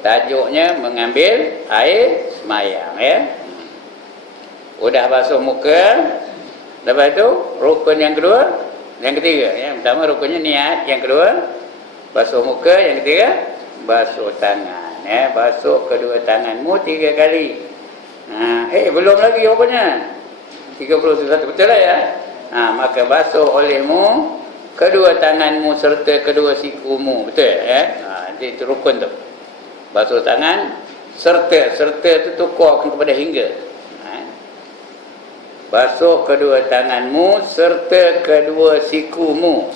Tajuknya mengambil air semayang, ya. Udah basuh muka, lepas tu rukun yang kedua, yang ketiga, ya. Pertama rukunnya niat, yang kedua basuh muka, yang ketiga basuh tangan, ya. Basuh kedua tanganmu 3 kali. Belum lagi rupanya 31, betul lah, ya. Maka basuh olehmu kedua tanganmu serta kedua sikumu, betul, ya. Itu rukun tu. Basuh tangan serta itu tukarkan kepada hingga. Basuh kedua tanganmu serta kedua sikumu.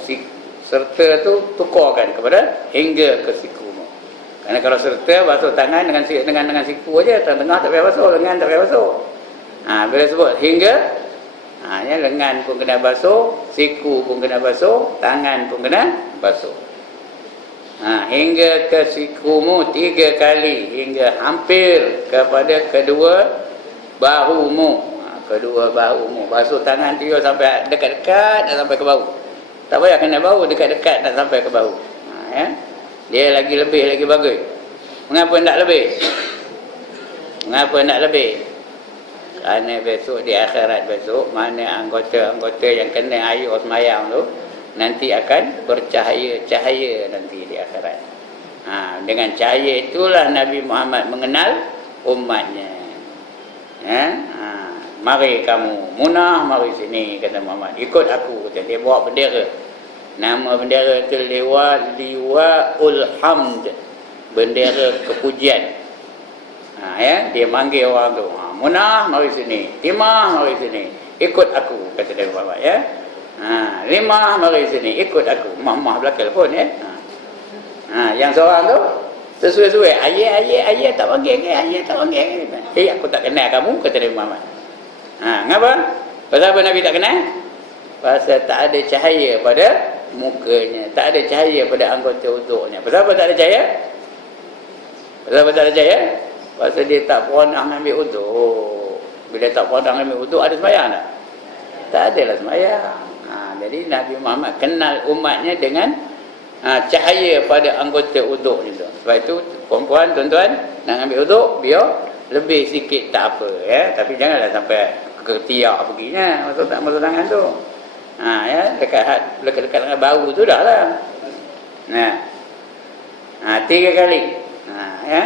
Serta tu tukarkan kepada hingga ke sikumu. Kerana kalau serta basuh tangan dengan siku aja, tengah tak payah basuh, lengan tak payah basuh. Bila sebut hingga, ya, lengan pun kena basuh, siku pun kena basuh, tangan pun kena basuh. Hingga ke sikumu 3 kali, hingga hampir kepada kedua bahumu. Kedua bahumu. Basuh tangan dia sampai dekat-dekat nak sampai ke bahu. Tak payah kena bahu, dekat-dekat nak sampai ke bahu. Ya. Dia lagi lebih, lagi bagus. Mengapa nak lebih? Mengapa nak lebih? Kerana besok di akhirat besok, mana anggota-anggota yang kena air semayang tu nanti akan bercahaya-cahaya nanti di akhirat. Dengan cahaya itulah Nabi Muhammad mengenal umatnya. Mari kamu munah, mari sini, kata Muhammad. Ikut aku, kata dia. Bawa bendera. Nama bendera itu Liwa'ul Hamd, bendera kepujian. Ya, dia manggil orang tu. Munah, mari sini. Timah, mari sini. Ikut aku, kata Nabi Muhammad, ya. Limah, mari sini, ikut aku. Mah belakang pun, ya. Yang seorang tu sesuai-suai. Ayah tak panggil ke? Ayah tak panggil ke? Aku tak kenal kamu, kata Nabi Muhammad. Kenapa? Pasal apa Nabi tak kenal? Pasal tak ada cahaya pada mukanya, tak ada cahaya pada anggota uduknya. Pasal apa tak ada cahaya? Pasal apa tak ada cahaya? Pasal dia tak pernah ambil uduk. Bila tak pernah ambil uduk, ada sembahyang tak? Tak adalah sembahyang. Jadi Nabi Muhammad kenal umatnya dengan cahaya pada anggota uduknya tu. Sebab itu puan-puan, tuan-tuan, nak ambil uduk, biar lebih sikit tak apa, ya. Tapi janganlah sampai ketiak perginya masuk tangan tu. Ya, dekat dengan bau tu dah lah. 3 kali. Ya.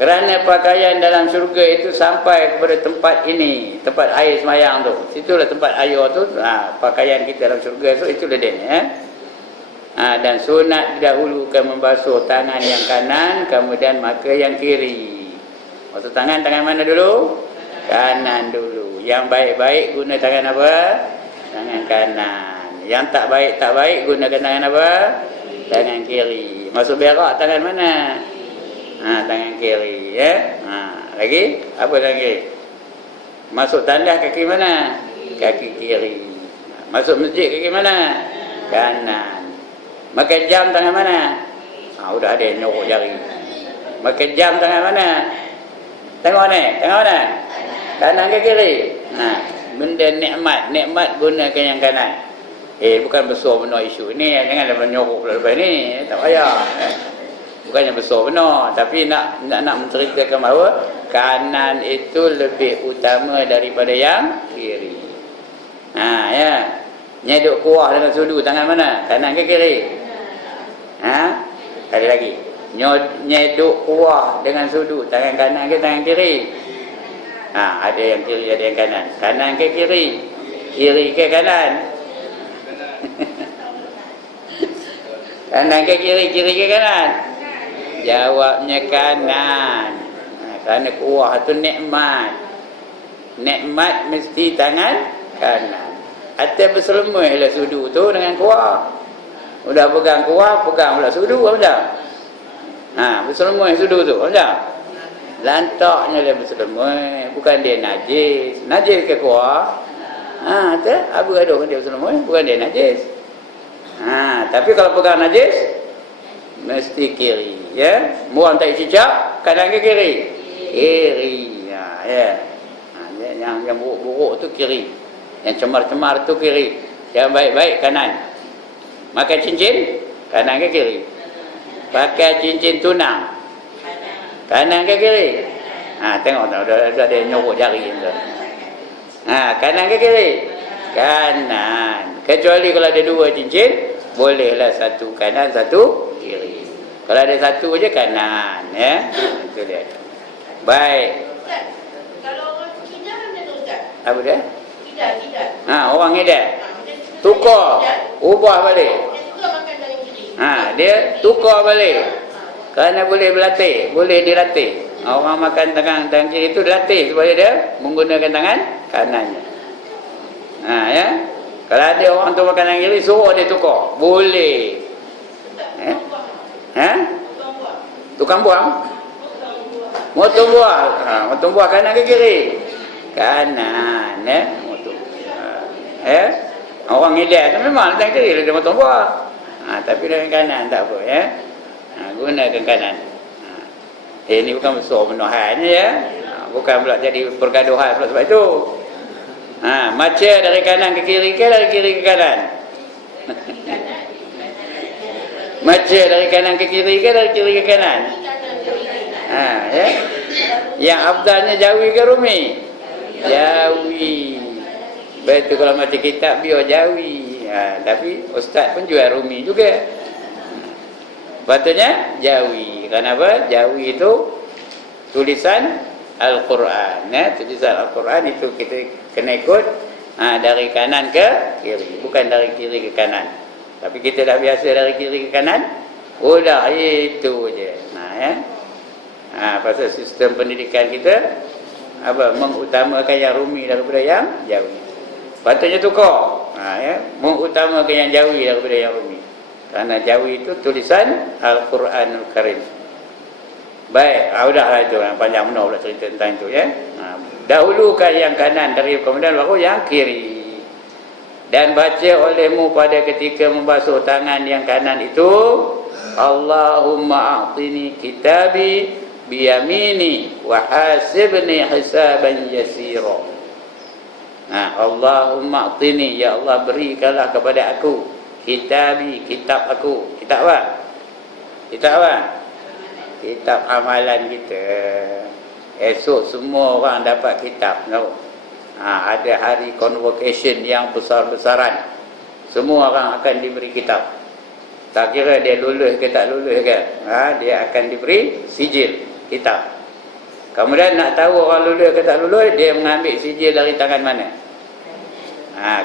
Kerana pakaian dalam syurga itu sampai kepada tempat ini, tempat air semayang tu. Situlah tempat air tu, pakaian kita dalam syurga tu, itulah dia, ya. Dan sunat didahulukan membasuh tangan yang kanan, kemudian maka yang kiri. Basuh tangan mana dulu? Kanan dulu. Yang baik-baik guna tangan apa? Tangan kanan. Yang tak baik gunakan tangan apa? Tangan kiri. Masuk berak tangan mana? Tangan kiri, ya. Lagi? Apa lagi? Masuk tandas kaki mana? Kaki kiri. Masuk masjid kaki mana? Kanan. Makan jam tangan mana? Udah ada yang nyorok jari. Makan jam tangan mana? Tengok mana? Kanan ke kiri? Benda nikmat gunakan yang kanan. Bukan besar benar isu ni. Janganlah menyorok pula lepas ni. Tak payah. Bukannya besar benar, tapi nak menceritakan bahawa kanan itu lebih utama daripada yang kiri. Ya. Nyeduk kuah dengan sudu tangan mana? Kanan ke kiri? Kali lagi. Nyeduk kuah dengan sudu tangan kanan ke tangan kiri? Ada yang kiri, ada yang kanan. Kanan ke kiri? Kiri ke kanan? Kanan ke kiri? Kiri ke kanan? Jawabnya kanan. Kerana kuah tu nikmat. Nikmat mesti tangan kanan. Atas berselemah sudu tu dengan kuah. Udah pegang kuah, pegang pula sudu, apa dah? Berselemah sudu tu, apa dah? Lantaknya dia berselemah. Bukan dia najis. Najis ke kuah? Abu gaduh kan dia berselemah. Bukan dia najis. Tapi kalau pegang najis, mesti kiri, ya. Buang tak cicak, kanan ke kiri? Kiri. Ya. Yang buruk-buruk tu kiri. Yang cemar-cemar tu kiri. Yang baik-baik kanan. Makan cincin, kanan ke kiri? Pakai cincin tunang. Kanan ke kiri? Tengok dah ada nyorok jari tu. Kanan ke kiri? Kanan. Kecuali kalau ada dua cincin, bolehlah satu kanan, satu kiri. Kalau ada satu je kanan, ya. Itu dia. Baik. Ustaz, kalau orang kidal macam tu Ustaz? Apa dia? Kidal. Orang ngidal. Tukar, ubah balik. Dia suka makan dari kiri. Dia tukar balik. Kerana boleh berlatih, boleh dilatih. Orang makan tangan kiri itu dilatih supaya dia menggunakan tangan kanannya. Ya. Kalau ada orang tu makan tangan kiri, suruh dia tukar. Boleh. Tukang buang? Motor buah. Motor buah kanan ke kiri? Kanan, ya. Motor. Orang ngidal tu memang tangan kiri dia motor buah. Tapi dengan kanan tak apa, ya. Gunakan kanan. Ini bukan besar penuhannya, ya. Bukan pula jadi pergaduhan pula sebab itu. Macam dari kanan ke kiri ke dari kiri ke kanan? Macam dari kanan ke kiri ke dari kiri ke kanan? Ya. Yang afdalnya jawi ke rumi? Jawi. Betul, kalau macam kitab biar jawi. Tapi ustaz pun jual rumi juga. Patutnya jawi. Kenapa? Jawi itu tulisan Al-Quran, ya. Tulisan Al-Quran itu kita kena ikut dari kanan ke kiri, bukan dari kiri ke kanan. Tapi kita dah biasa dari kiri ke kanan, udah itu je. Ya. Pasal sistem pendidikan kita mengutamakan yang rumi daripada yang jawi. Patutnya tukar, ya, mengutamakan yang jawi daripada yang rumi. Kerana jawi itu tulisan Al-Quranul Karim. Baik, udahlah itu panjang benar pula cerita tentang itu, ya. Dahulukan yang kanan dari kemudian baru yang kiri. Dan baca olehmu pada ketika membasuh tangan yang kanan itu, Allahumma a'tini kitabi biyamini wa hasibni hisaban yasira. Allahumma a'tini, ya Allah berikanlah kepada aku kitabi, kitab aku. Kitab apa? Kitab apa? Kitab amalan kita. Esok semua orang dapat kitab, tahu? Ada hari convocation yang besar-besaran. Semua orang akan diberi kitab. Tak kira dia lulus ke tak lulus ke, dia akan diberi sijil kitab. Kemudian nak tahu orang lulus ke tak lulus, dia mengambil sijil dari tangan mana?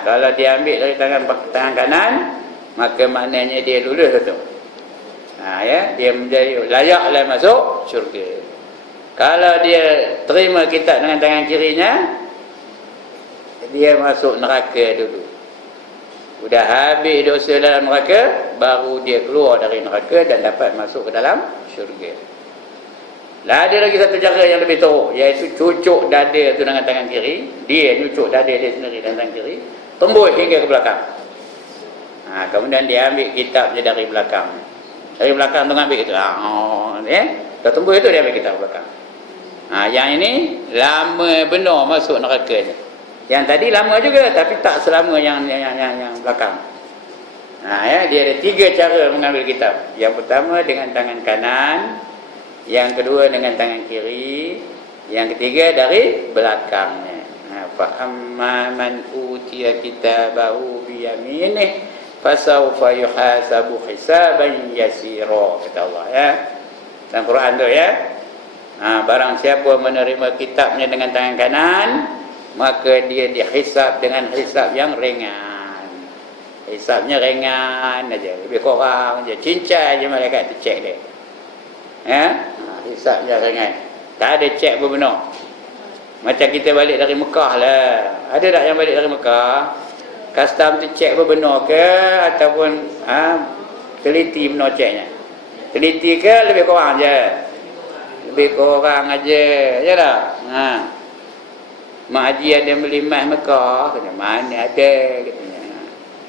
Kalau dia ambil dari tangan kanan, maka maknanya dia lulus tu. Ya, dia menjadi layaklah masuk syurga. Kalau dia terima kitab dengan tangan kirinya, dia masuk neraka dulu. Sudah habis dosa dalam neraka, baru dia keluar dari neraka dan dapat masuk ke dalam syurga. Ada lagi satu cara yang lebih teruk, iaitu cucuk dada tu dengan tangan kiri. Dia cucuk dada dia sendiri dengan tangan kiri, tembus hingga ke belakang. Kemudian dia ambil kitabnya dari belakang. Dari belakang tu ambil gitu. Dah tembus itu dia ambil kitab belakang. Yang ini lama benar masuk neraka ni. Yang tadi lama juga tapi tak selama yang belakang. Ya, dia ada 3 cara mengambil kitab. Yang pertama dengan tangan kanan, yang kedua dengan tangan kiri, yang ketiga dari belakangnya. Fa amma man utiya kitabahu bi yaminih fasawfa yuhasabu hisaban yasira, kata Allah, ya. Dalam Quran tu, ya. Barang siapa menerima kitabnya dengan tangan kanan, maka dia dihisab dengan hisab yang ringan. Hisabnya ringan aja, lebih kurang aja, cincai je malaikat tu cek dia. Ya, hisabnya ringan. Tak ada cek benar. Macam kita balik dari Mekah lah. Ada tak yang balik dari Mekah? Custom tu cek benar ke ataupun teliti benar ceknya? Teliti ke lebih kurang je? Lebih kurang aja, ya tak? Mak Haji ada beli emas Mekah, kata mana ada, katanya.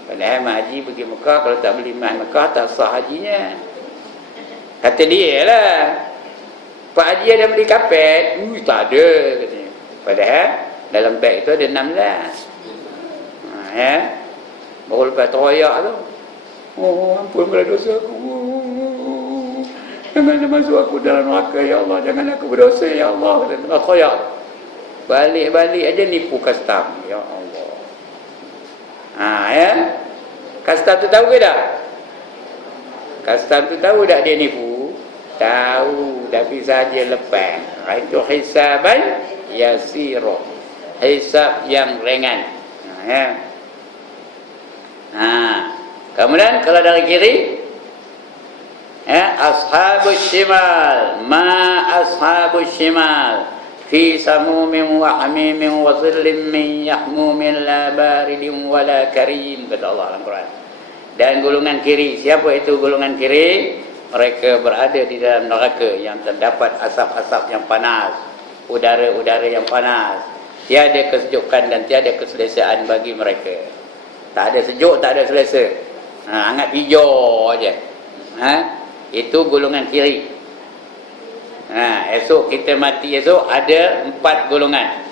Padahal Mak Haji pergi Mekah, kalau tak beli emas Mekah tak sah hajinya. Kata dia lah, Pak Haji ada beli kapet, tak ada, katanya. Padahal dalam beg itu ada 16. Ya, baru lepas teroyak tu, oh ampun pada dosa aku, Jangan masuk aku dalam neraka ya Allah, jangan aku berdosa ya Allah. Khoyak. Balik-balik aja nipu custom ya Allah. Ya. Custom tu tahu ke tak? Custom tu tahu tak dia nipu? Tahu, tapi saja lepas. Itu hisaban yasiro. Hisab yang ringan. Ya. Kemudian kalau dari kiri, ashabus shimal, ma ashabus shimal, fi samumin wa hamimin wa zillim min yahmumin la baridin wa la karim, kata Allah dalam Quran. Dan golongan kiri, siapa itu golongan kiri? Mereka berada di dalam neraka yang terdapat asap-asap yang panas, udara-udara yang panas. Tiada kesejukan dan tiada keselesaan bagi mereka. Tak ada sejuk, tak ada selesa. Hangat hijau aja. Itu golongan kiri. Esok kita mati esok ada 4 golongan.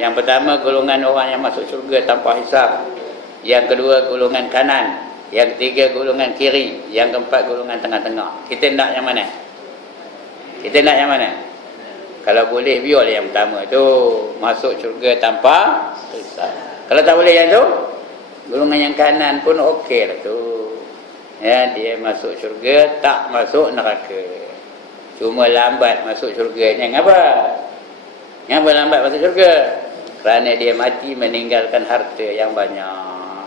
Yang pertama golongan orang yang masuk syurga tanpa hisab. Yang kedua golongan kanan. Yang ketiga golongan kiri. Yang keempat golongan tengah-tengah. Kita nak yang mana? Kita nak yang mana? Kalau boleh biarlah yang pertama tu, masuk syurga tanpa hisab. Kalau tak boleh yang tu, golongan yang kanan pun okey lah tu. Dia masuk syurga, tak masuk neraka. Cuma lambat masuk syurga. Yang apa? Yang apa lambat masuk syurga? Kerana dia mati meninggalkan harta yang banyak.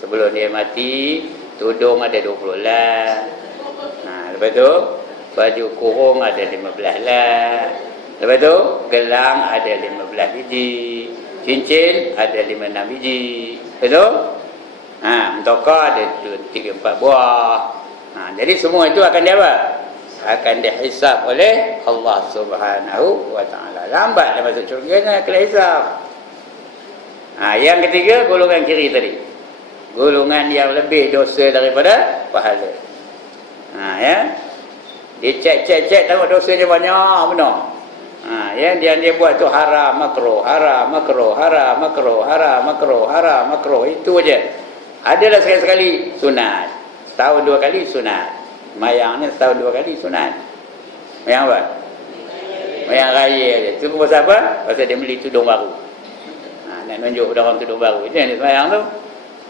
Sebelum dia mati, tudung ada 20 lah. Lepas tu, baju kurung ada 15 lah. Lepas tu, gelang ada 15 biji. Cincin ada 5-6 biji. Betul? Mentokar ada 3-4 buah. Jadi semua itu akan dia apa? Akan dihisab oleh Allah Subhanahu wa taala. Lambat dia masuk syurga, kena hisab. Yang ketiga golongan kiri tadi. Golongan yang lebih dosa daripada pahala. Dia cek tengok dosanya banyak benar. Yang dia buat tu haram, makruh, haram, makruh, haram, makruh, haram, makruh, haram, makruh. Itu aja. Adalah sekali-sekali sunat. Setahun 2 kali sunat. Mayang ni setahun 2 kali sunat. Mayang apa? Mayang raya je. Itu pasal apa? Pasal dia beli tudung baru. Nak tunjuk orang tudung baru. Itu yang dia semayang tu.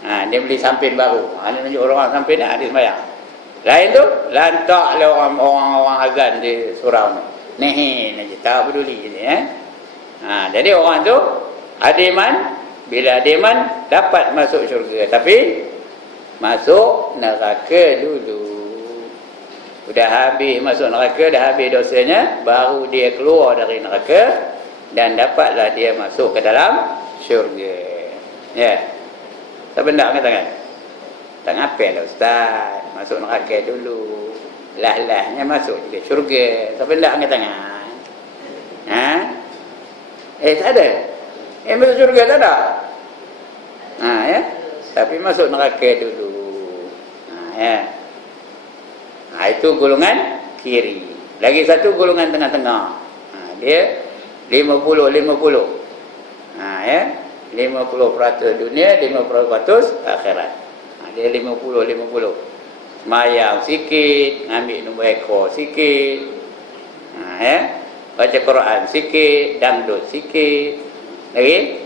Dia beli sampin baru. Dia tunjuk orang sampin ni, dia semayang. Lain tu, lantak lah orang azan di surau ni. Nehin aja, tak peduli je. Jadi orang tu ada iman. Bila ada iman, dapat masuk syurga. Tapi masuk neraka dulu. Sudah habis masuk neraka, dah habis dosanya, baru dia keluar dari neraka dan dapatlah dia masuk ke dalam syurga. Tak benda angkat tangan. Tak ngapain lah ustaz, masuk neraka dulu. Lah-lahnya masuk juga syurga. Tak benda angkat tangan. Tak ada. Masuk syurga tak ada. Tapi masuk neraka dulu. Itu golongan kiri. Lagi satu golongan tengah-tengah. Dia 50-50. 50% dunia, 50% akhirat. Dia 50-50. Semayang sikit, ambil nombor ekor sikit. Baca Quran sikit, dangdut sikit. Lagi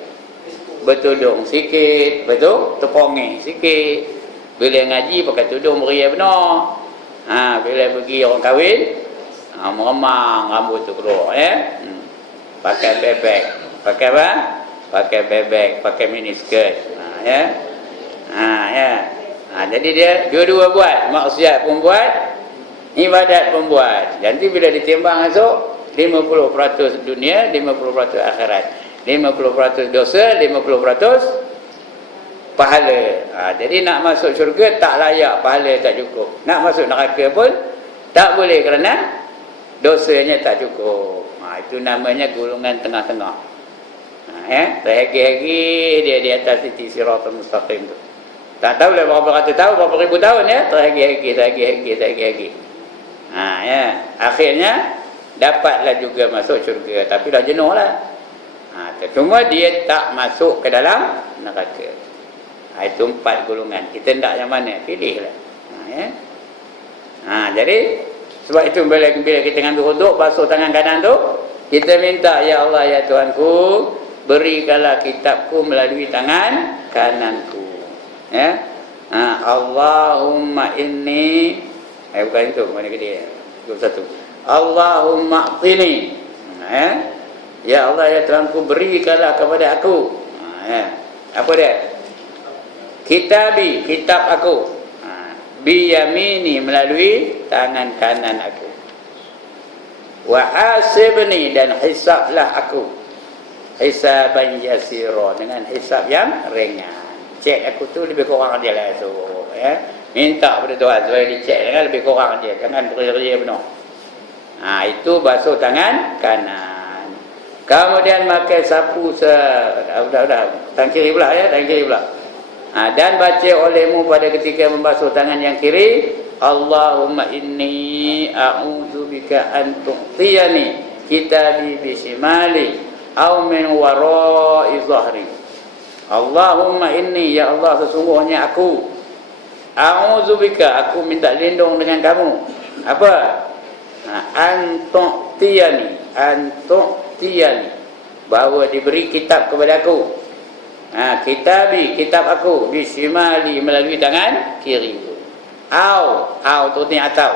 bertudung sikit, betul? Terpongeng sikit. Bila ngaji pakai tudung beria benar. Bila pergi orang kahwin, meremang rambut tu keluar. Pakai bebek. Pakai apa? Pakai bebek, pakai mini skirt. Jadi dia dua-dua buat. Maksiat pun buat, ibadat pun buat. Nanti bila ditimbang esok, 50% dunia, 50% akhirat. 50% dosa, 50% pahala. Jadi nak masuk syurga tak layak, pahala tak cukup. Nak masuk neraka pun tak boleh kerana dosanya tak cukup. Itu namanya golongan tengah-tengah. Terhegi-hegi dia di atas titik siratul mustaqim tu. Tak tahu lah berapa ratus tahun, berapa ribu tahun terhegi-hegi. Akhirnya dapatlah juga masuk syurga, tapi dah jenuh lah. Cuma dia tak masuk ke dalam neraka. Itu 4 golongan. Kita hendak yang mana? Pilihlah. Jadi sebab itu bila kita ngambil wuduk, basuh tangan kanan tu, kita minta, ya Allah ya Tuhanku, berikanlah kitabku melalui tangan kananku. Ya. Allahumma inni, bukan itu, mana ke dia? Itu satu. Allahumma a'tini. Ya Allah ya Tuhanku, berikanlah kepada aku. Apa dia? Kitabi, kitab aku. Biyamini, melalui tangan kanan aku. Wa hasibni, dan hisablah aku. Hisaban yasira, dengan hisab yang ringan. Cek aku tu lebih kurang dia lah tu. Minta pada Tuhan supaya dicek dengan lebih kurang dia. Jangan bekerja benar. Itu basuh tangan kanan. Kemudian pakai sapu udah. Tangan kiri pula ya, tangan kiri pula. Dan baca olehmu pada ketika membasuh tangan yang kiri, Allahumma inni a'udzubika an tu'tiyani kitabi bisimali aw min wara'i zahri. Allahumma inni, ya Allah sesungguhnya aku, a'udzubika, aku minta lindung dengan kamu. Apa? An tu'tiyani, bahawa diberi kitab kepada aku. Kitabi, kitab aku, bisimali, melalui tangan kiri. Au tu ni atau.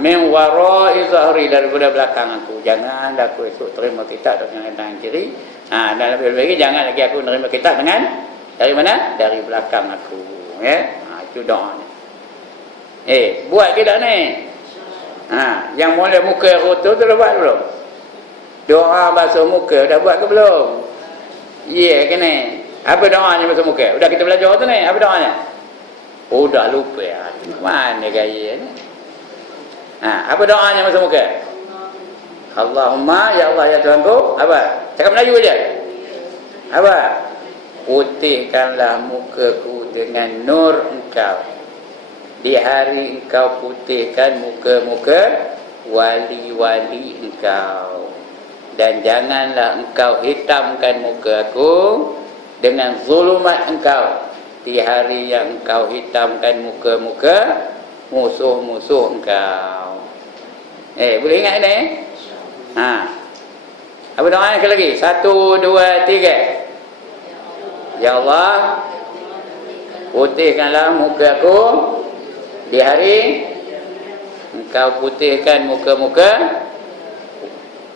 Min wara'i zahri, daripada belakang aku. Janganlah aku esok terima kitab dengan tangan kiri. Dan lebih-lebih jangan lagi aku menerima kitab dengan dari mana? Dari belakang aku. Itu doa ni. Buat ke tak ni? Yang mula muka rotor tu dah buat belum? Doa basuh muka dah buat ke belum? Ya ke ni? Apa doanya basuh muka? Udah kita belajar tu ni. Apa doanya? Dah lupa. Mana gaya ni? Apa doanya basuh muka? Allahumma, ya Allah ya Tuhanku. Apa? Cakap Melayu je. Apa? Putihkanlah mukaku dengan nur engkau. Di hari engkau putihkan muka-muka wali-wali engkau. Dan janganlah engkau hitamkan muka aku dengan zulumat engkau. Di hari yang engkau hitamkan muka-muka musuh-musuh engkau. Boleh ingat ni? Apa doa ni lagi? 1, 2, 3. Ya Allah, putihkanlah muka aku di hari engkau putihkan muka-muka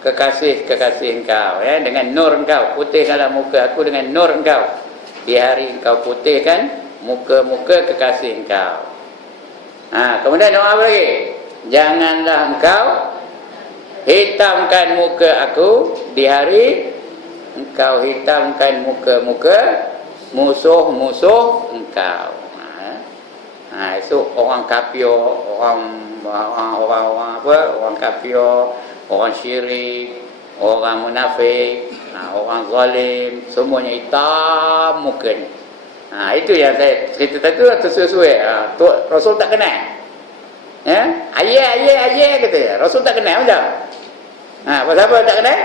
kekasih-kekasih engkau, dengan nur engkau. Putihkanlah muka aku dengan nur engkau. Di hari engkau putihkan muka-muka kekasih engkau. Kemudian doa apa lagi? Janganlah engkau hitamkan muka aku di hari engkau hitamkan muka-muka musuh-musuh engkau. Esok orang kafir, orang kafir, orang syirik, orang munafik, orang zalim, semuanya hitam muka ni. Itu yang saya cerita tadi tu sesuai. Rasul tak kenal. Ayat kata. Rasul tak kenal macam. Pasal apa tak kenal?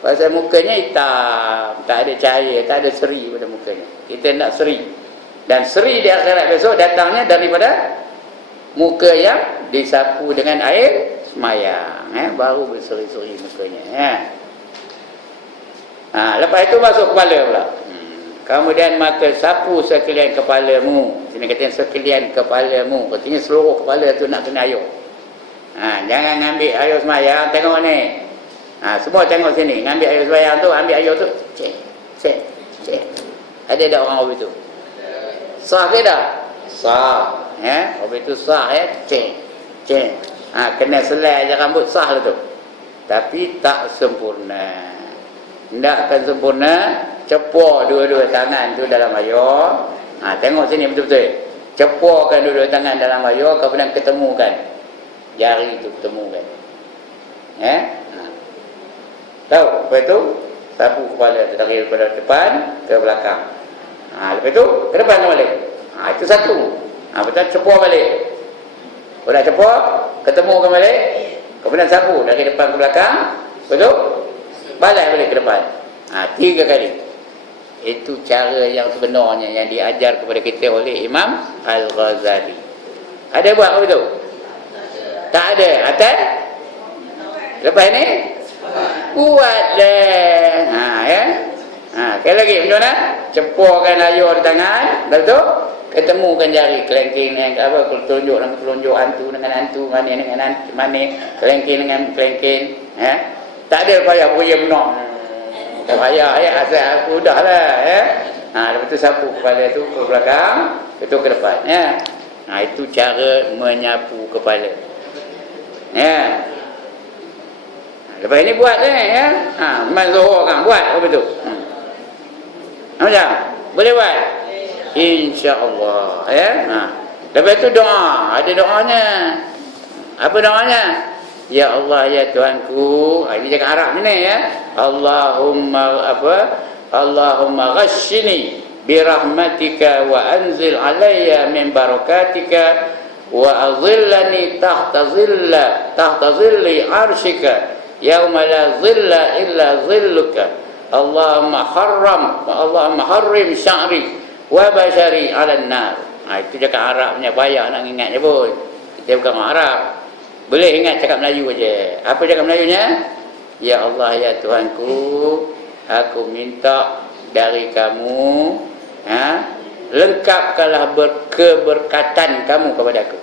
Pasal mukanya hitam, tak ada cahaya, tak ada seri pada mukanya. Kita nak seri. Dan seri di akhirat besok datangnya daripada muka yang disapu dengan air semayang, baru berseri-seri mukanya. Lepas itu masuk kepala pula. Kemudian maka sapu sekalian kepalamu. Sini katanya sekalian kepalamu. Artinya seluruh kepala tu nak kena air. Jangan ambil air semayang. Tengok ni. Semua tengok sini. Ngambil air semayang tu, ambil air tu. Cek. Ada tak orang begitu? Sah ke tak? Sah. Habis tu sah cek. Kena selai je rambut sah lah tu. Tapi tak sempurna. Tak akan sempurna. Cepur dua-dua tangan tu dalam air. Tengok sini betul-betul. Cepurkan dua-dua tangan dalam air. Kemudian ketemukan. Jari tu ketemukan. Tahu? Lepas tu sapu kepala tu daripada depan ke belakang. Lepas tu ke depan balik. Itu satu. Betul cepur balik. Dah cepur, ketemukan balik. Kemudian sapu dari depan ke belakang. Betul? Balik ke depan. 3 kali. Itu cara yang sebenarnya yang diajar kepada kita oleh Imam Al-Ghazali. Ada buat apa tu? Tak ada. Atas? Lepas ni? Buat dah. Ha, ya. Ha, sekali lagi, macam mana? Cepurkan layar di tangan. Lepas tu, ketemukan jari kelengking dengan apa, telunjuk dengan telunjuk, hantu dengan hantu, manis dengan manis, kelengking dengan kelengking. Ya. Tak ada payah punya benar. Tak payah, ya. Asal aku dah lah, ya. Ha, lepas tu sapu kepala tu ke belakang, itu ke depan, ya. Ha, itu cara menyapu kepala. Ya. Lepas ini buat ya. Ha, memang Zuhur kan buat apa tu? Macam boleh buat? Insya-Allah ya. Ha. Lepas tu doa, ada doanya. Apa doanya? Ya Allah ya Tuhanku. Ha, ini cakap Arab ni ya. Allahumma apa? Allahumma ghashini bi rahmatika wa anzil alayya min barakatika wa azillani tahta zilli arshika yauma la zilla illa zilluka. Allahumma harrim sya'ri wa bashari 'alan nar. Ha, itu cakap Arabnya, payah nak ingatnya pun. Kita bukan orang Arab. Boleh ingat cakap Melayu aja. Apa cakap Melayunya? Ya Allah ya Tuhanku, aku minta dari kamu, lengkapkanlah keberkatan kamu kepadaku.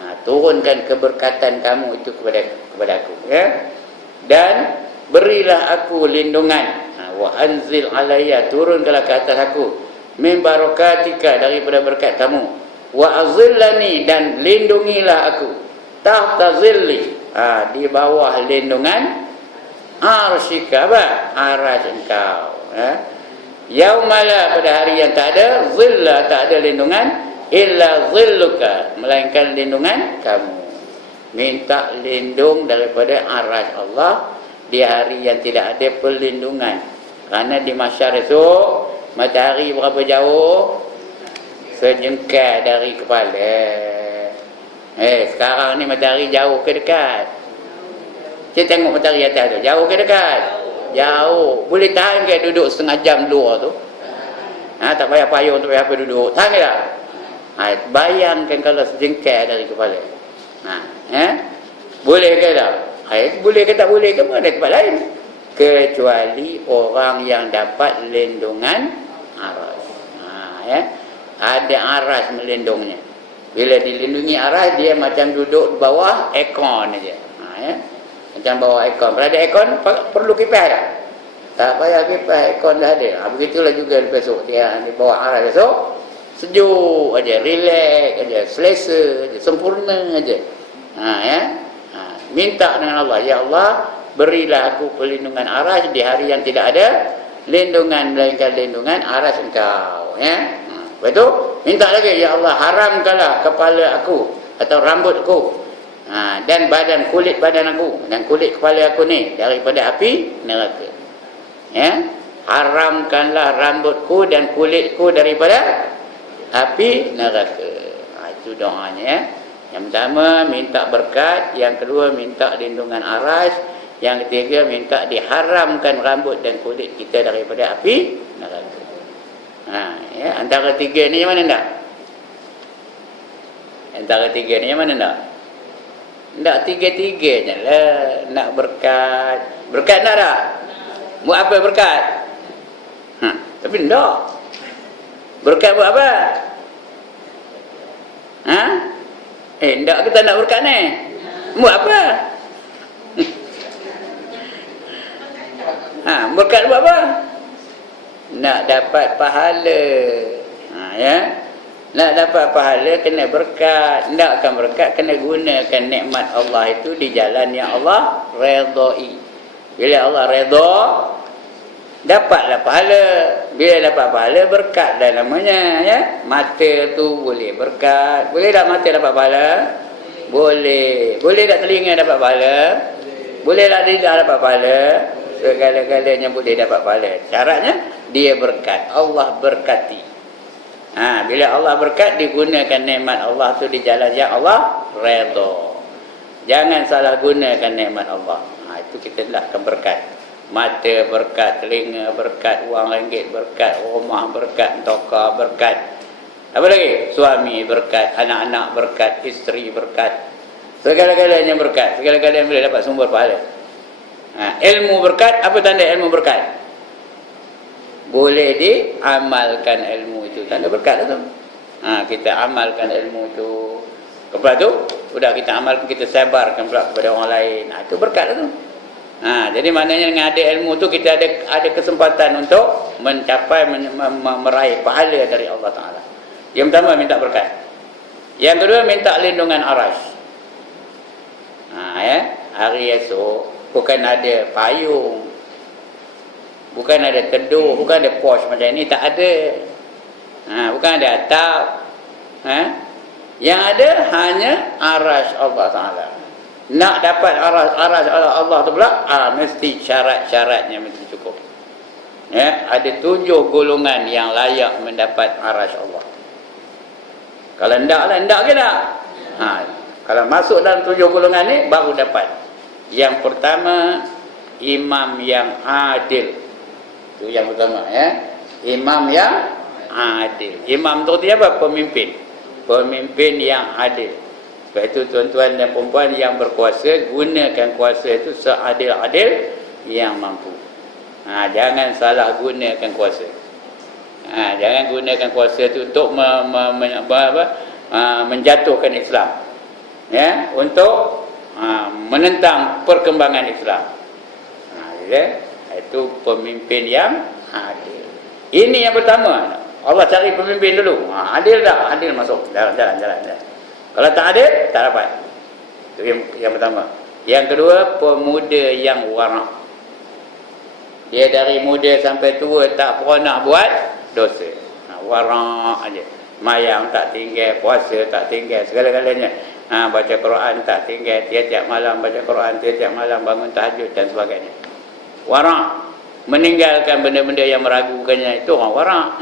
Ha, turunkan keberkatan kamu itu kepada aku, ya. Dan berilah aku lindungan. Wa anzil alayya, turunkanlah ke atas aku, min barakatika, daripada berkat kamu. Wa azillani, dan lindungilah aku, tahta zilli, di bawah lindungan arsyika, apa? Arasy engkau, yaumala, pada hari yang tak ada zilla, tak ada lindungan, illa zilluka, melainkan lindungan kamu. Minta lindung daripada arasy Allah di hari yang tidak ada perlindungan. Kerana di mahsyar esok, matahari berapa jauh? Sejengkal dari kepala. Sekarang ni matahari jauh ke dekat? Kita tengok matahari atas tu, jauh ke dekat? Jauh. Boleh tahan ke duduk setengah jam luar tu? Tak payah payung, tak payah apa duduk. Tahan ke tak? Bayangkan kalau sejengkal dari kepala. Boleh ke tak? Boleh ke tak boleh ke? Mana tempat lain? Kecuali orang yang dapat lindungan aras. Ada aras melindungnya. Bila dilindungi aras, dia macam duduk di bawah aircon aja. Macam bawah aircon. Berada aircon perlu kipas tak? Tak payah kipas, aircon dah ada. Begitulah juga besok dia di bawah aras besok. Sejuk aja, relax aja, selesa aja, sempurna aja. Minta dengan Allah, ya Allah, berilah aku perlindungan aras di hari yang tidak ada lindungan melainkan lindungan aras engkau, ya. Lepas tu minta lagi, ya Allah, haramkanlah kepala aku atau rambutku, dan kulit badan aku dan kulit kepala aku ni daripada api neraka, ya. Haramkanlah rambutku dan kulitku daripada api neraka. Itu doanya, ya. Yang pertama minta berkat, yang kedua minta lindungan aras, yang ketiga minta diharamkan rambut dan kulit kita daripada api neraka. Ya, antara tiga ni yang mana tak? Antara tiga ni yang mana tak? Tak tiga-tiganya lah. Nak berkat. Berkat nak tak? Buat apa berkat? Tapi tak. Berkat buat apa? Tak kita nak berkat ni. Buat apa? Berkat buat apa? Nak dapat pahala. Ya. Nak dapat pahala kena berkat. Nakkan berkat kena gunakan nikmat Allah itu di jalan yang Allah redai. Bila Allah redha, dapatlah pahala. Bila dapat pahala, berkat dah namanya, ya. Mata tu boleh berkat. Boleh tak mata dapat pahala? Boleh. Boleh tak telinga dapat pahala? Boleh tak lidah dapat pahala? Segala-galanya boleh dapat pahala. Syaratnya dia berkat. Allah berkati. Bila Allah berkat, digunakan nikmat Allah tu di jalan yang Allah redha. Jangan salah gunakan nikmat Allah. Itu kita telah akan berkat. Mata berkat, telinga berkat, wang ringgit berkat, rumah berkat, tokar berkat. Apa lagi? Suami berkat, anak-anak berkat, isteri berkat. Segala-galanya berkat. Segala-galanya boleh dapat sumber pahala. Ilmu berkat, apa tanda ilmu berkat? Boleh diamalkan ilmu itu. Tanda berkat itu. Kita amalkan ilmu itu. Lepas tu, sudah kita amalkan, kita sebarkan pula kepada orang lain. Itu berkat itu. Jadi maknanya dengan ada ilmu tu kita ada kesempatan untuk mencapai meraih pahala dari Allah Taala. Yang pertama minta berkat. Yang kedua minta lindungan arasy. Hari esok bukan ada payung, bukan ada teduh, bukan ada pos macam ini, tak ada. Bukan ada atap. Yang ada hanya arasy Allah Taala. Nak dapat arasy Allah tu pula, mesti syarat-syaratnya mesti cukup. Ada 7 golongan yang layak mendapat arasy Allah. Kalau hendak ke tak? Kalau masuk dalam 7 golongan ni baru dapat. Yang pertama, imam yang adil. Itu yang pertama, imam yang adil. Imam tu apa? Pemimpin. Pemimpin yang adil. Sebab itu tuan-tuan dan perempuan yang berkuasa, gunakan kuasa itu seadil-adil yang mampu. Jangan salah gunakan kuasa. Jangan gunakan kuasa itu untuk menjatuhkan Islam. Untuk menentang perkembangan Islam. Itu pemimpin yang adil. Ini yang pertama. Allah cari pemimpin dulu. Adil tak? Adil masuk. Jalan. Kalau tak adil, tak dapat. Itu yang pertama. Yang kedua, pemuda yang warak. Dia dari muda sampai tua tak pernah buat dosa. Warak aja. Mayang tak tinggal, puasa tak tinggal, segala-galanya. Baca Quran tak tinggal, tiap-tiap malam baca Quran, tiap-tiap malam bangun tahajud dan sebagainya. Warak. Meninggalkan benda-benda yang meragukannya, itu orang warak.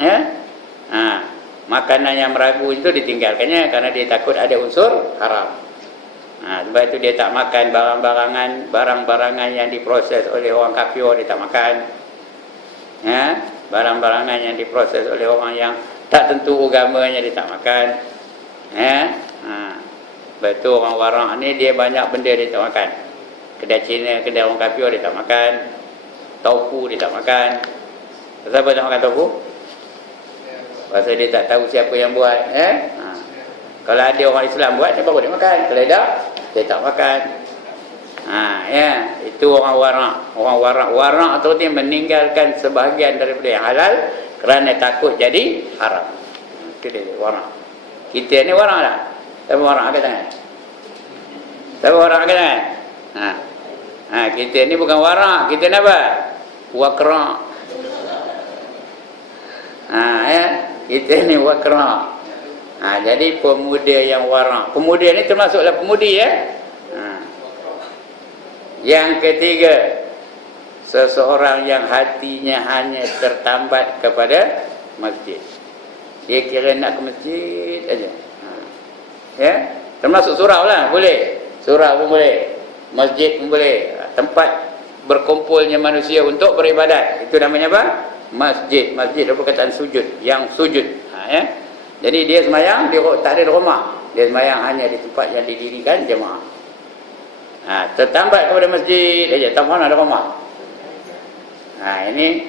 Makanan yang meragu itu ditinggalkannya kerana dia takut ada unsur haram. Sebab itu dia tak makan barang-barangan yang diproses oleh orang kafir, dia tak makan. Barang-barangan yang diproses oleh orang yang tak tentu agamanya, dia tak makan. Sebab itu orang warak ni dia banyak benda dia tak makan. Kedai Cina, kedai orang kafir dia tak makan. Tofu dia tak makan. Kenapa tak makan tofu? Pasal dia tak tahu siapa yang buat. Kalau ada orang Islam buat, dia baru dia makan. Kalau tak, dia tak makan. Itu orang warak. Orang warak tu dia meninggalkan sebahagian daripada yang halal kerana takut jadi haram. Itu dia warak. Kita ni warak tak? Siapa warak angkat tangan? Siapa warak angkat tangan? Kita ni bukan warak. Kita ni apa? Wakra. Kita ni wakra. Jadi pemuda yang warak. Pemuda ni termasuklah pemudi Yang ketiga, seseorang yang hatinya hanya tertambat kepada masjid. Dia kira nak ke masjid aja. Termasuk surau lah, boleh. Surau pun boleh. Masjid pun boleh. Tempat berkumpulnya manusia untuk beribadat. Itu namanya apa? Masjid. Masjid adalah perkataan sujud. Yang sujud. Jadi dia semayang, dia tak ada di rumah. Dia semayang hanya di tempat yang didirikan jemaah. Tertambat kepada masjid aja, tak pernah ada rumah. Ini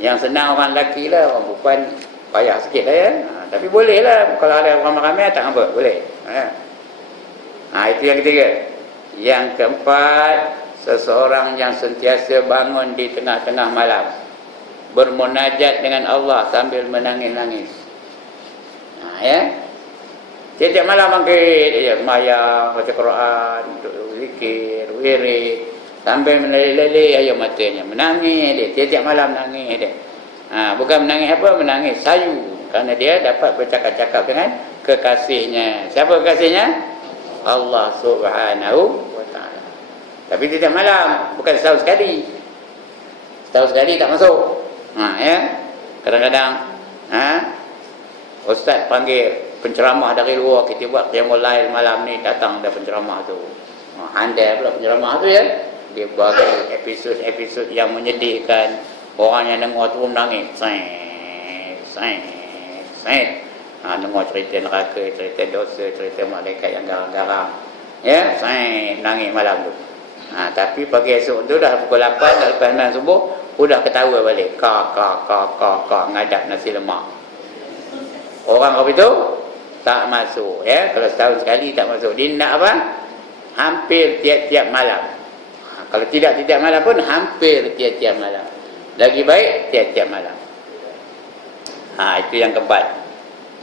yang senang orang lelaki lah. Orang perempuan payah sikit lah tapi boleh lah. Kalau ada ramai-ramai tak apa, boleh. Itu yang ketiga. Yang keempat, seseorang yang sentiasa bangun di tengah-tengah malam, bermunajat dengan Allah sambil menangis-nangis. Tiap-tiap malam bangkit dia sembahyang, baca Quran, zikir, wirid, sambil meleleh air matanya, menangis dia, tiap-tiap malam menangis dia. Bukan menangis apa, menangis sayu kerana dia dapat bercakap-cakap dengan kekasihnya. Siapa kekasihnya? Allah Subhanahu wa taala. Tapi tiap malam, bukan setahun sekali. Setahun sekali tak masuk. Kadang-kadang ustaz panggil penceramah dari luar, kita buat qiyamul lail malam ni, datang ada penceramah tu. Handai pula penceramah tu dia bagi episod-episod yang menyedihkan. Orang yang dengar tu menangis. Dengar cerita neraka, cerita dosa, cerita malaikat yang garang-garang. Ya, nangis malam tu. Tapi pagi esok tu dah pukul 8 dah lepas 9 subuh, sudah ketawa balik. Kak ngadap nasi lemak. Orang apa itu? Tak masuk. Ya, kalau setahun sekali tak masuk. Dia nak apa? Hampir tiap-tiap malam. Kalau tidak malam pun hampir tiap-tiap malam. Lagi baik tiap-tiap malam. Itu yang keempat.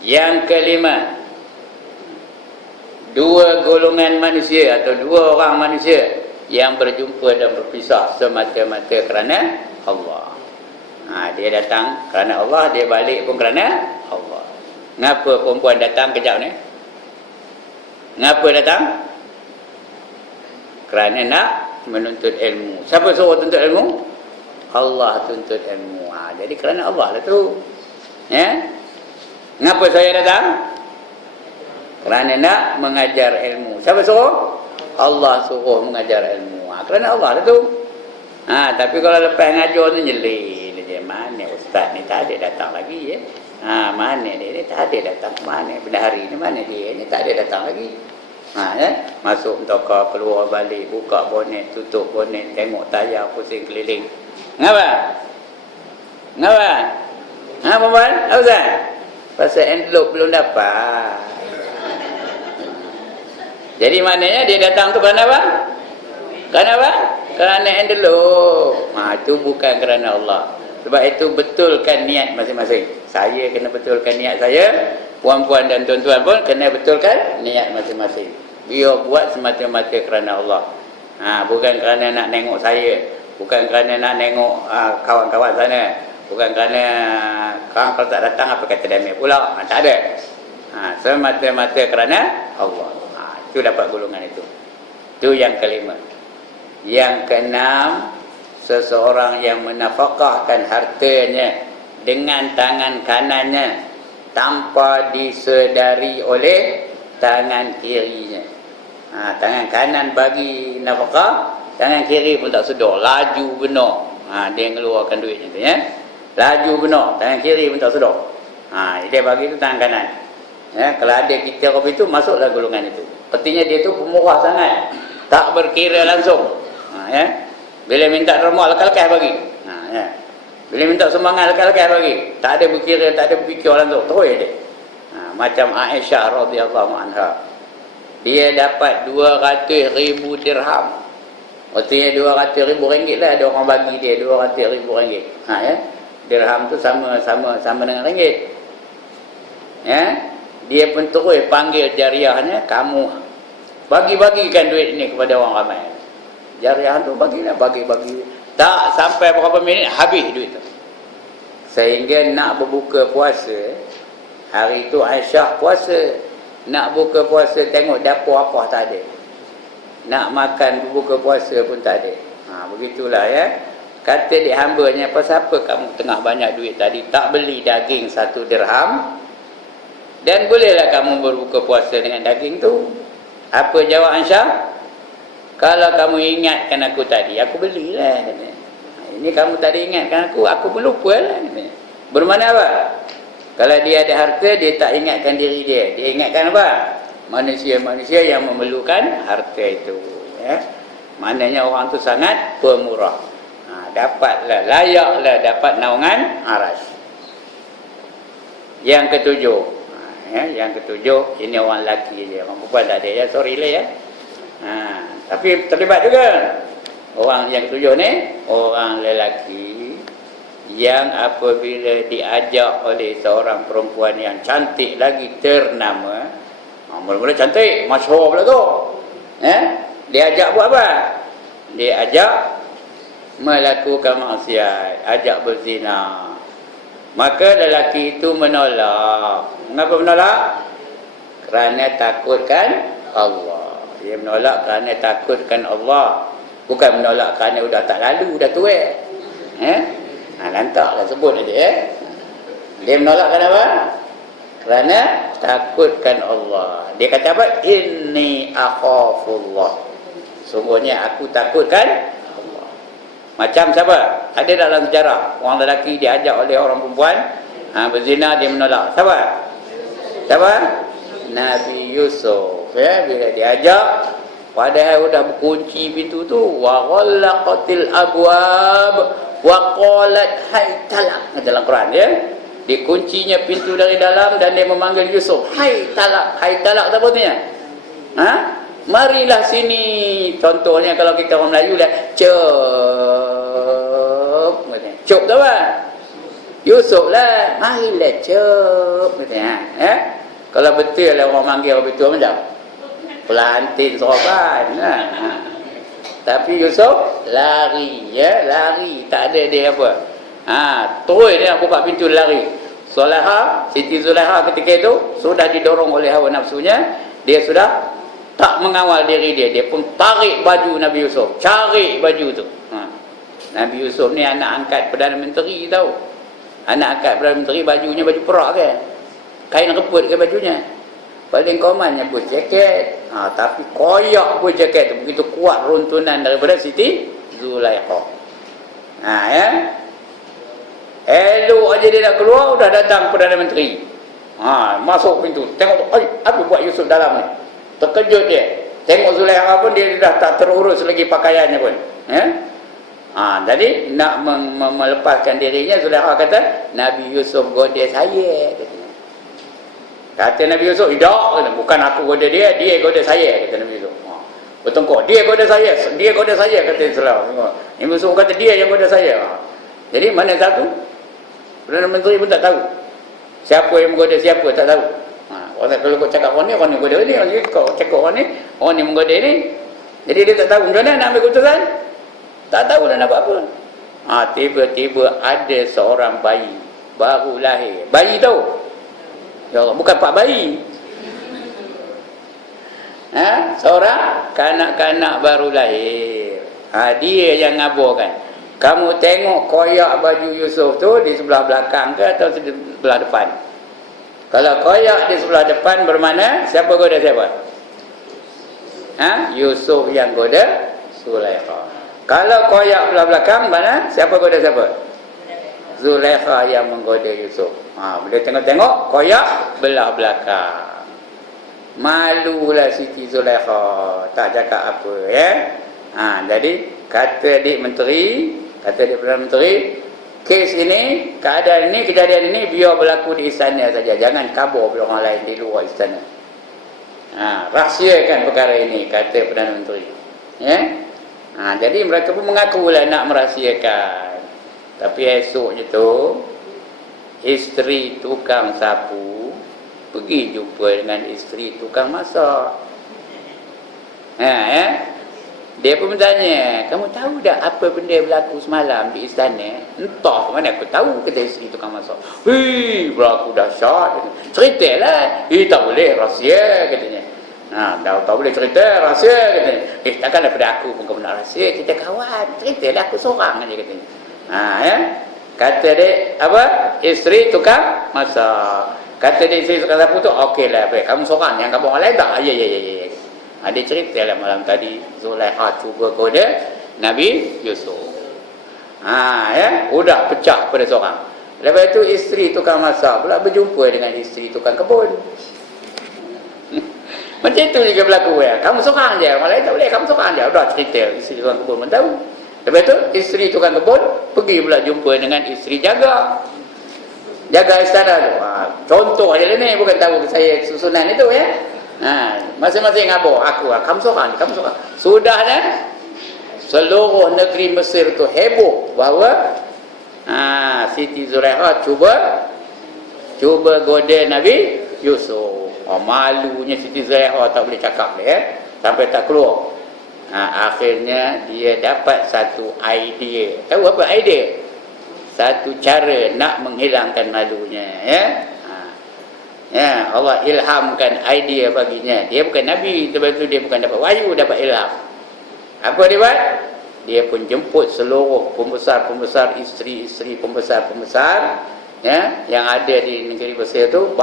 Yang kelima, dua golongan manusia atau dua orang manusia yang berjumpa dan berpisah semata-mata kerana Allah. Dia datang kerana Allah, dia balik pun kerana Allah. Ngapa perempuan datang kejap ni? Ngapa datang? Kerana nak menuntut ilmu. Siapa suruh tuntut ilmu? Allah tuntut ilmu. Jadi kerana Allah lah tu. Ya? Ngapa saya datang? Kerana nak mengajar ilmu. Siapa suruh? Allah suruh mengajar ilmu. Kerana Allah lah tu. Tapi kalau lepas ngajar tu nyelil je. Mana ustaz ni tak ada datang lagi ya? Mana dia ni tak ada datang. Mana bendahari ni mana dia ni tak ada datang lagi. Masuk toko, keluar balik, buka bonet, tutup bonet, tengok tayar, pusing keliling. Ngapa? Perempuan? Apa Ustaz? Pasal envelope belum dapat. Jadi maknanya dia datang tu kerana apa? Kerana envelope. Itu bukan kerana Allah. Sebab itu betulkan niat masing-masing. Saya kena betulkan niat saya. Puan-puan dan tuan-tuan pun kena betulkan niat masing-masing. Biar buat semata-mata kerana Allah. Bukan kerana nak tengok saya. Bukan kerana nak tengok kawan-kawan sana. Bukan kerana kalau tak datang apa kata damai pula. Tak ada. Semata-mata kerana Allah. Itu dapat golongan itu. Itu yang kelima. Yang keenam, seseorang yang menafkahkan hartanya dengan tangan kanannya tanpa disedari oleh tangan kirinya. Tangan kanan bagi nafkah, tangan kiri pun tak sedar, laju benar. Dia mengeluarkan duitnya tu ya. Laju benar, tangan kiri pun tak sedar. Dia bagi tu tangan kanan. Ya, kalau ada kita orang itu masuklah golongan itu. Artinya dia tu pemurah sangat, tak berkira langsung. Ya. Bila minta derma lekal-lekal bagi. Ya. Bila minta sumbangan lekal-lekal bagi. Tak ada berkira, tak ada berfikir langsung, terus dia. Macam Aisyah radhiyallahu anha. Dia dapat 200,000 dirham. Artinya 200,000 ringgit lah ada orang bagi dia 200,000 ringgit. Ya. Dirham tu sama dengan ringgit. Ya. Dia pun terus panggil jariahnya, kamu bagi-bagikan duit ni kepada orang ramai. Jariah tu bagilah, bagi-bagi. Tak sampai berapa minit habis duit tu. Sehingga nak berbuka puasa, hari tu Aisyah puasa. Nak buka puasa tengok dapur apa tak ada. Nak makan berbuka puasa pun tak ada. Begitulah ya. Kata dia hambanya, pasal apa kamu tengah banyak duit tadi tak beli daging 1 dirham? Dan bolehlah kamu berbuka puasa dengan daging tu. Apa jawab Aisyah? Kalau kamu ingatkan aku tadi, aku belilah. Ini kamu tadi ingatkan aku pun lupa lah. Bermakna apa? Kalau dia ada harta, dia tak ingatkan diri dia. Dia ingatkan apa? Manusia-manusia yang memerlukan harta itu. Ya? Maknanya orang tu sangat pemurah. Dapatlah, layaklah dapat naungan aras. Yang ketujuh. Yang ketujuh, ini orang lelaki je. Orang perempuan tak ada ya, sorry lah ya. Tapi terlibat juga. Orang yang ketujuh ni, orang lelaki yang apabila diajak oleh seorang perempuan yang cantik lagi ternama, mula-mula cantik, masyhur pula tu. Dia ajak buat apa? Dia ajak melakukan maksiat, ajak berzina. Maka lelaki itu menolak. Mengapa menolak? Kerana takutkan Allah. Dia menolak kerana takutkan Allah. Bukan menolak kerana dah tak lalu, dah tua. Lantaklah sebut dia. Dia menolak kerana apa? Kerana takutkan Allah. Dia kata apa? Inni akhafullah. Sungguhnya aku takutkan Allah. Macam siapa? Ada dalam sejarah orang lelaki diajak oleh orang perempuan berzina, dia menolak. Siapa? Nabi Yusuf. Ya, bila diajak Padahal dah berkunci pintu tu. Wa ghallaqatil abwab wa qalat haytalak. Dalam Quran ya. Dikuncinya pintu dari dalam dan dia memanggil Yusuf. Haytalak. Haytalak apa artinya? Ha? Marilah sini. Contohnya kalau kita orang Melayu lah, cop. Cop tu apa? Yusuf lah. Marilah cop. Kalau betul lah orang manggil orang betul macam pelantin soroban. Tapi Yusuf lari, ya, lari, tak ada dia apa. Terus dia buka pintu lari. Zulaikha, Siti Zulaikha ketika itu sudah didorong oleh hawa nafsunya, dia sudah tak mengawal diri dia. Dia pun tarik baju Nabi Yusuf, cari baju tu. Nabi Yusuf ni anak angkat Perdana Menteri tahu. Anak angkat Perdana Menteri, bajunya baju perak ke? Kain reput ke bajunya? Paling komannya pun jaket. Tapi koyak pun jaket tu. Begitu kuat runtunan daripada Siti Zulaikha. Ya. Elok aja dia dah keluar, dah datang Perdana Menteri. Masuk pintu. Tengok, apa buat Yusuf dalam ni? Terkejut dia. Tengok Zulaikha pun dia dah tak terurus lagi pakaiannya pun. Jadi nak melepaskan dirinya, Zulaikha kata, Nabi Yusuf goda saya. Kata Nabi Yusuf, tidak, bukan aku goda dia, dia goda saya, kata Nabi Yusuf. Bertengkar, dia goda saya, kata Zulaikha. Nabi Yusuf kata dia yang goda saya. Jadi mana satu? Perdana Menteri pun tak tahu. Siapa yang menggoda siapa, tak tahu. Kalau kau cakap orang ni goda ni, kau cakap orang ni menggoda ni. Jadi dia tak tahu macam mana nak ambil keputusan. Tak tahu dah nak buat apa. Tiba-tiba ada seorang bayi baru lahir. Bayi tahu? Ya Allah, bukan pak bayi. Seorang kanak-kanak baru lahir. Dia yang ngaburkan. Kamu tengok koyak baju Yusuf tu di sebelah belakang ke atau di sebelah depan? Kalau koyak di sebelah depan bermakna siapa goda siapa? Yusuf yang goda Zulaikha. Kalau koyak belah belakang mana siapa goda siapa? Zulaikha yang menggoda Yusuf. Bila tengok-tengok koyak belah belakang. Malulah Siti Zulaikha, tak cakap apa ya. Jadi kata Perdana Menteri, kes ini, keadaan ini, kejadian ini biar berlaku di istana saja, jangan kabur pada orang lain di luar istana. Rahsiakan perkara ini, kata Perdana Menteri. Ya. Jadi mereka pun mengakulah nak merahsiakan. Tapi esoknya tu isteri tukang sapu pergi jumpa dengan isteri tukang masak. Dia pun bertanya, kamu tahu tak apa benda berlaku semalam di istana? Entah mana aku tahu, kata isteri tukang masak. Berlaku dahsyat. Ceritalah. Tak boleh, rahsia katanya. Tak boleh cerita, rahsia katanya. Takkan daripada aku pun kau nak rahsia, kita kawan. Ceritalah, aku seorang aja katanya. Kata dia, isteri tukang masak. Kata dia isteri tukang sapu tu, okeylah, kamu seorang, yang kamu orang lain tak? Ya. Dia ceritalah malam tadi Zulaikha cuba goda Nabi Yusuf. Udah pecah pada seorang. Lepas itu isteri tukang masak pula berjumpa dengan isteri tukang kebun. Macam itu juga berlaku ya. Kamu seorang je, orang lain tak boleh, kamu seorang je. Udah cerita isteri tukang kebun pun tahu. Lepas itu isteri tukang kebun pergi pula jumpa dengan isteri jaga istana tu. Contoh aja ni, bukan tahu saya susunan itu ya. Masing-masing ngabur. Kamu seorang. Sudahnya seluruh negeri Mesir tu heboh bahawa Siti Zulaikha cuba goda Nabi Yusuf. Malunya Siti Zulaikha tak boleh cakap ya, sampai tak keluar. Akhirnya dia dapat satu idea. Tahu apa idea? Satu cara nak menghilangkan malunya ya. Allah ilhamkan idea baginya. Dia bukan Nabi, sebab itu dia bukan dapat wahyu, dapat ilham. Apa dia buat? Dia pun jemput seluruh pembesar-pembesar, isteri-isteri pembesar-pembesar ya, yang ada di negeri Mesir itu,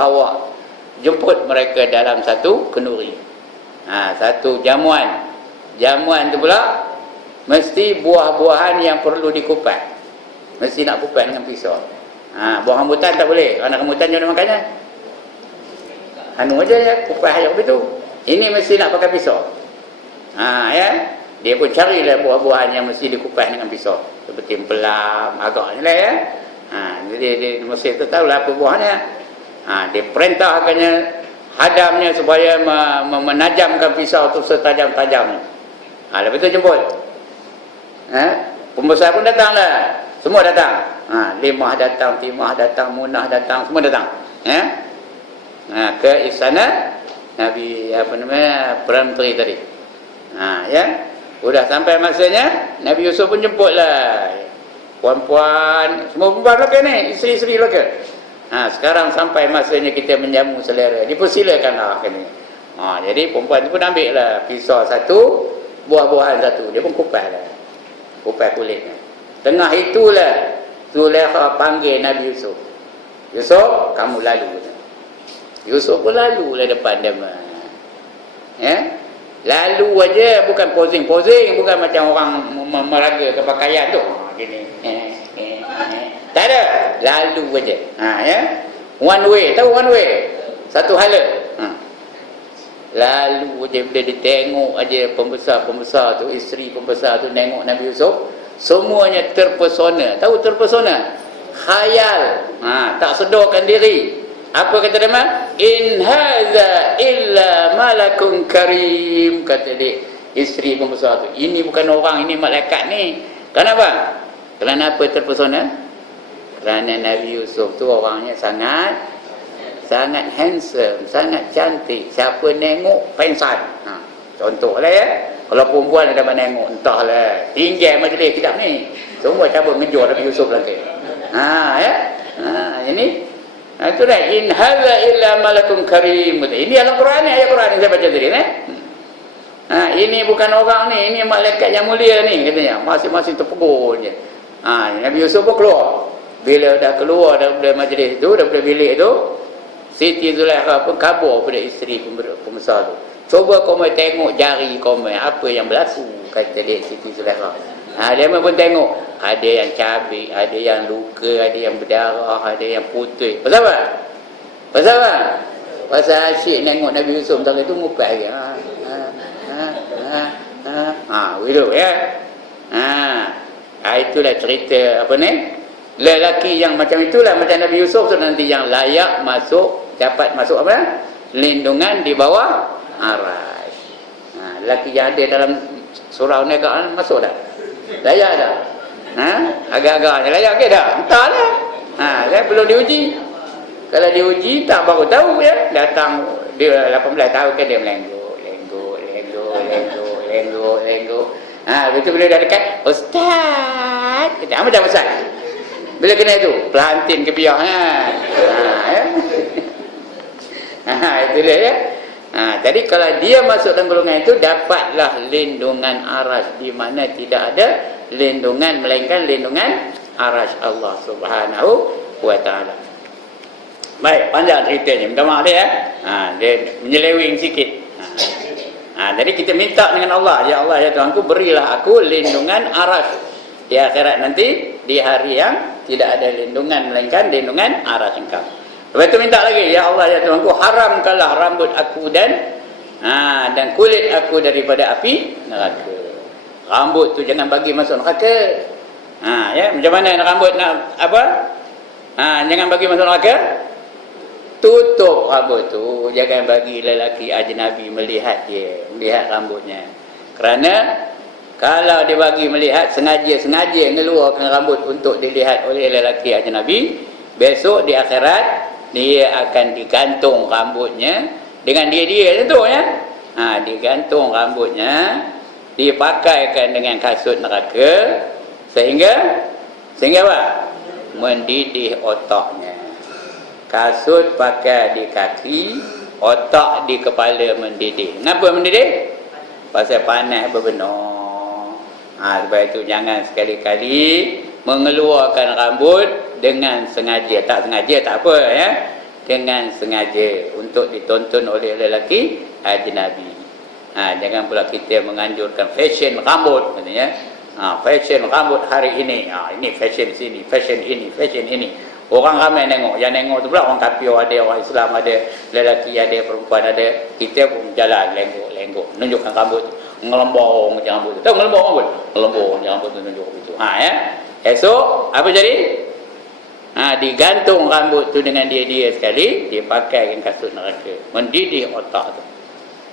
jemput mereka dalam satu kenduri. Satu jamuan. Jamuan tu pula mesti buah-buahan yang perlu dikupas. Mesti nak kupas dengan pisau. Buah rambutan tak boleh. Anak rambutan jangan makannya. Aja ya, kupas aja begitu. Ini mesti nak pakai pisau. Ya. Dia pun carilah buah-buahan yang mesti dikupas dengan pisau. Seperti pelam, agaknya lah ya. Jadi di Mesir tu tahulah apa buahnya. Dia perintahkannya hadamnya supaya menajamkan pisau tu setajam-tajamnya. Lepas tu jemput. Pembesar pun datanglah. Semua datang. Limah datang, Timah datang, Munah datang, semua datang. Ke istana Nabi Perdana Menteri tadi. Ya. Sudah sampai masanya, Nabi Yusuf pun jemputlah. Puan-puan, semua perempuan lelaki ni, isteri-isteri lelaki. Sekarang sampai masanya kita menjamu selera. Dipersilakanlah ni. Jadi perempuan tu pun ambil lah pisau satu, buah-buahan satu. Dia pun kupas lah. Kupas kulitnya. Tengah itulah Zulekha panggil Nabi Yusuf. Yusuf, kamu lalu. Yusuf pun lalu lah depan dia. Lalu aja, bukan posing-posing, bukan macam orang meraga kepakaian tu. Gini. Tak ada. Lalu aja. One way, tahu one way? Satu hala. Lalu aja bila dia tengok aja pembesar-pembesar tu, isteri pembesar tu tengok Nabi Yusuf, semuanya terpesona. Tahu terpesona? Khayal. Tak sedarkan diri. Apa kata dia? In hadza illa malakun karim, kata dia isteri pembesar tu. Ini bukan orang, ini malaikat ni. Kenapa? Kerana apa terpesona? Kerana Nabi Yusuf tu orangnya sangat handsome, sangat cantik. Siapa nengok pengsan. Contohlah ya. Kalau perempuan ada menengok, entahlah, tinggal majlis kita ni. Semua cabut ngejar Nabi Yusuf lagi. Ini itu dah, in hadza illa malakun karim. Ini dalam Quran ni, ayat Quran yang saya baca tadi ini bukan orang ni, ini malaikat yang mulia ni, katanya. Masing-masing terpegun je. Nabi Yusuf pun keluar. Bila dah keluar daripada majlis tu, daripada bilik tu, Siti Zulekha pun kabur pada isteri pembesar tu. Cuba kau tengok jari kau apa yang berlaku, kata dia Siti Zulekha. Dia pun tengok, ada yang cabik, ada yang luka, ada yang berdarah, ada yang putih. Pasal apa? Pasal apa? Pasal asyik tengok Nabi Yusuf tadi tu ngupas lagi. Begitu ya. Itulah cerita apa ni? Lelaki yang macam itulah, macam Nabi Yusuf tu nanti yang layak masuk, dapat masuk apa? Lindungan di bawah arasy. Lelaki yang ada dalam surau negara masuk dah. Layak tak? Agak-agaknya layak ke tak? Entahlah. Belum diuji. Kalau diuji tak baru tahu ya. Datang dia 18 tahun kan dia melenggo. Begitu bila dah dekat, Ustaz. Kita apa dah Ustaz? Bila kena itu, pelantin ke biar. Itu dia ya. Jadi kalau dia masuk dalam golongan itu, dapatlah lindungan arasy, di mana tidak ada lindungan melainkan lindungan arasy Allah Subhanahu wa taala. Baik, panjang ceritanya. Minta maaf dia ya. Dia menyeleweng sikit. Jadi kita minta dengan Allah, ya Allah ya Tuhanku, berilah aku lindungan arasy di akhirat nanti, di hari yang tidak ada lindungan melainkan lindungan arasy Engkau. Lepas itu minta lagi, ya Allah ya Tuhanku, haramkanlah rambut aku dan kulit aku daripada api neraka. Rambut tu jangan bagi masuk neraka. Ya, macam mana rambut nak apa? Jangan bagi masuk neraka. Tutup rambut tu, jangan bagi lelaki ajnabi melihat rambutnya. Kerana kalau dia bagi melihat, sengaja ngeluarkan rambut untuk dilihat oleh lelaki ajnabi, besok di akhirat dia akan digantung rambutnya dengan dia tentu ya. Digantung rambutnya, dipakaikan dengan kasut neraka sehingga apa? Mendidih otaknya. Kasut pakai di kaki, otak di kepala mendidih. Kenapa mendidih? Pasal panas berbenar. Sebab itu jangan sekali-kali mengeluarkan rambut dengan sengaja. Tak sengaja tak apa ya. Dengan sengaja untuk ditonton oleh lelaki ajnabi. Jangan pula kita menganjurkan fashion rambut katanya. Fashion rambut hari ini. Ini fashion sini, fashion ini, fashion ini. Orang ramai tengok. Yang tengok tu pula orang kafir ada, orang Islam ada, lelaki ada, perempuan ada. Kita pun jalan lenggok-lenggok menunjukkan rambut. ngelembong je rambut tu. Tahu ngelembong apa? Ngelembong je rambut tu tunjuk begitu. Ya. Esok apa jadi? Digantung rambut tu dengan dia sekali, dia pakaikan kasut neraka. Mendidih otak tu.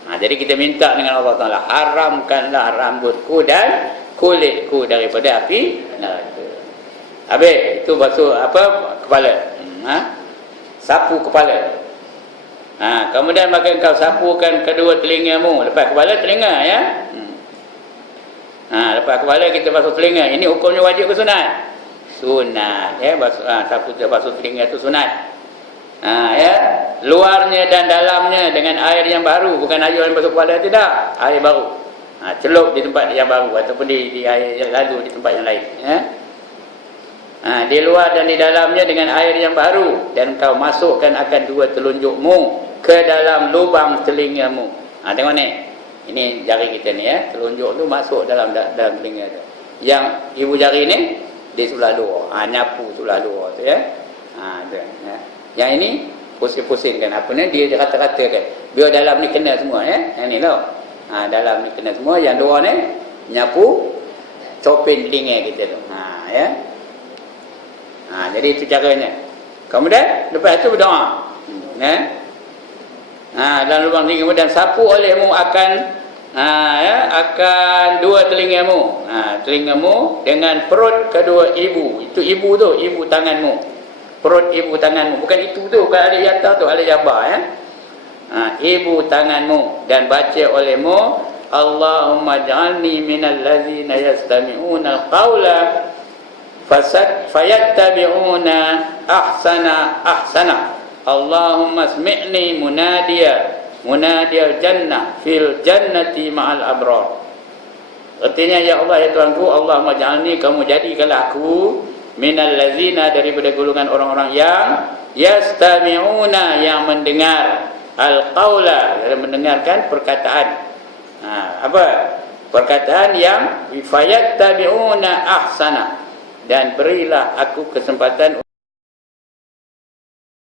Jadi kita minta dengan Allah Taala, haramkanlah rambutku dan kulitku daripada api neraka. Habis itu basuh kepala. Sapu kepala. Kemudian maka engkau sapukan kedua telingamu. Lepas kepala, telinga ya. Lepas kepala kita basuh telinga. Ini hukumnya wajib ke sunat? Sunat ya. Basuh telinga itu sunat. Ya. Luarnya dan dalamnya dengan air yang baru, bukan air yang basuh kepala, tidak. Air baru. Celup di tempat yang baru ataupun di air yang lalu di tempat yang lain ya. Di luar dan di dalamnya dengan air yang baru, dan kau masukkan akan dua telunjukmu ke dalam lubang telingamu. Tengok ni. Ini jari kita ni ya. Telunjuk tu masuk dalam telinga tu. Yang ibu jari ni dia sebelah luar. Nyapu sebelah luar tu ya. Tu, ya. Yang ini pusing-pusingkan apa ni, dia rata-ratakan. Biar dalam ni kena semua ya. Yang ni tau. Dalam ni kena semua, yang luar ni nyapu copin telinga kita tu. Ya. Jadi itu caranya. Kemudian lepas itu berdoa. Dalam lubang telingamu, dan sapu olehmu akan dua telingamu. Telingamu dengan perut kedua ibu. Itu ibu tu, ibu tanganmu. Perut ibu tanganmu. Bukan itu tu, bukan alif yata tu, alif jabah ya. Ibu tanganmu, dan baca olehmu, Allahumma ja'alni minal ladzina yastami'una al-qawla fayattabi'una ahsana. Allahumma smi'ni munadiyal jannah fil jannati ma'al abrar. Artinya, ya Allah ya Tuhanku, Allahumma ja'alni, kamu jadikanlah aku minal ladzina, daripada golongan orang-orang yang yastami'una, yang mendengar al-qawla, yang mendengarkan perkataan. Perkataan yang fayattabi'una ahsana, dan berilah aku kesempatan